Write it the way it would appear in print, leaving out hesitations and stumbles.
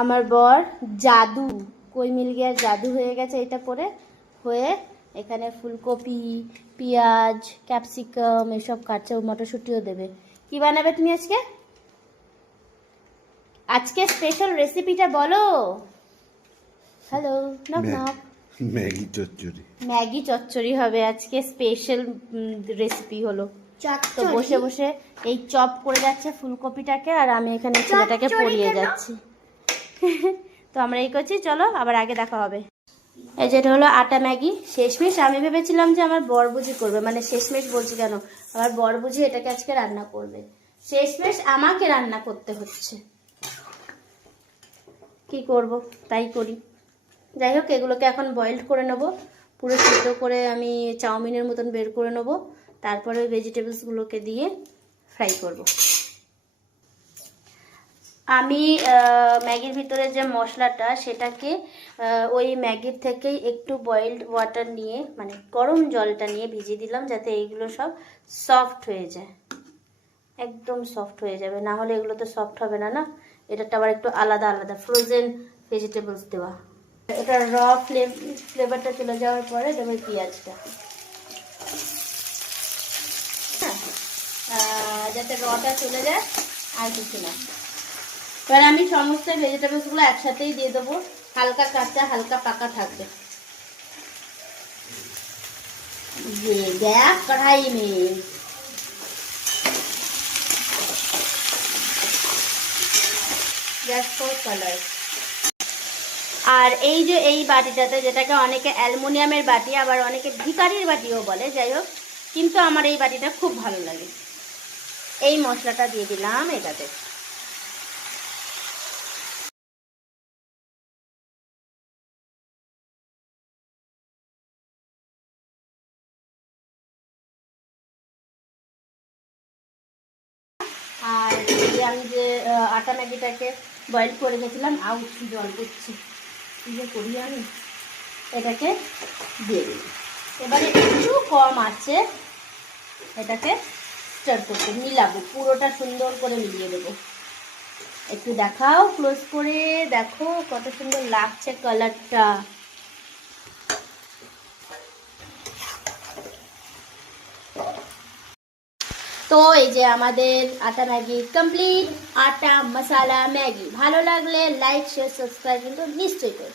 আমার বর জাদু, কই মিল গিয়ার জাদু হয়ে গেছে এটা পরে। হয়ে এখানে ফুলকপি, পেঁয়াজ, ক্যাপসিকাম এসব কাটছে, মটরশুঁটিও দেবে। কি বানাবে তুমি আজকে? আজকে স্পেশাল রেসিপিটা বলো। Hello, knock knock. ম্যাগি চচ্চড়ি। ম্যাগি চচ্চড়ি হবে আজকে, স্পেশাল রেসিপি হলো। তো বসে বসে এই চপ করে যাচ্ছে ফুলকপিটাকে, আর আমি এখানে ছেলেটাকে পরিয়ে যাচ্ছি। তো আমরা এই করছি, চলো আবার আগে দেখা হবে। এই যেটা হলো আটা ম্যাগি। শেষমেশ আমি ভেবেছিলাম যে আমার বর বুঝি করবে, মানে শেষমেশ বলছি কেন, আমার বর বুঝি এটাকে আজকে রান্না করবে, শেষমেশ আমাকে রান্না করতে হচ্ছে। কি করব, তাই করি। যাই হোক, এগুলোকে এখন বয়েলড করে নেব, পুরো সিদ্ধ করে আমি চাউমিনের মতন বের করে নেব, তারপরে ভেজিটেবলসগুলোকে দিয়ে ফ্রাই করব। আমি ম্যাগির ভিতরে যে মশলাটা, সেটাকে ওই ম্যাগির থেকেই একটু বয়েলড ওয়াটার নিয়ে, মানে গরম জলটা নিয়ে ভিজিয়ে দিলাম, যাতে এইগুলো সব সফট হয়ে যায়, একদম সফট হয়ে যাবে, না হলে এগুলো তো সফট হবে না। না, এটাটা আবার একটু আলাদা আলাদা ফ্রোজেন ভেজিটেবলস দেওয়া। এটা ফ্লেভারটা চলে যাওয়ার পরে দেবো পেঁয়াজটা, হ্যাঁ, যাতে রটা চলে যায়, আর কিছু না। এবার আমি সমস্ত ভেজিটেবলসগুলো একসাথেই দিয়ে দেবো, হালকা কাঁচা হালকা পাকা থাকবে। ये गया कढ़ाई में। Gas for colour. আর এই যে এই বাটিটাতে, যেটাকে অনেকে অ্যালুমিনিয়ামের বাটি, আবার অনেকে ভিকারির বাটিও বলে, যাই হোক, কিন্তু আমার এই বাটিটা খুব ভালো লাগে। এই মশলাটা দিয়ে দিলাম এটাতে। আর আমি যে আটা ম্যাগিটাকে বয়েল করে গেছিলাম, আউটছি জল দিচ্ছি, কী যে করি আমি, এটাকে দিয়ে দিই। এবারে একটু কম আছে, এটাকে স্টার করতে মিলাবো, পুরোটা সুন্দর করে মিলিয়ে দেবো। একটু দেখাও ক্লোজ করে, দেখো কত সুন্দর লাগছে কালারটা। তো এই যে আমাদের আটা ম্যাগি কমপ্লিট। আটা মশালা ম্যাগি ভালো লাগলে লাইক শেয়ার সাবস্ক্রাইব কিন্তু নিশ্চয়ই করো।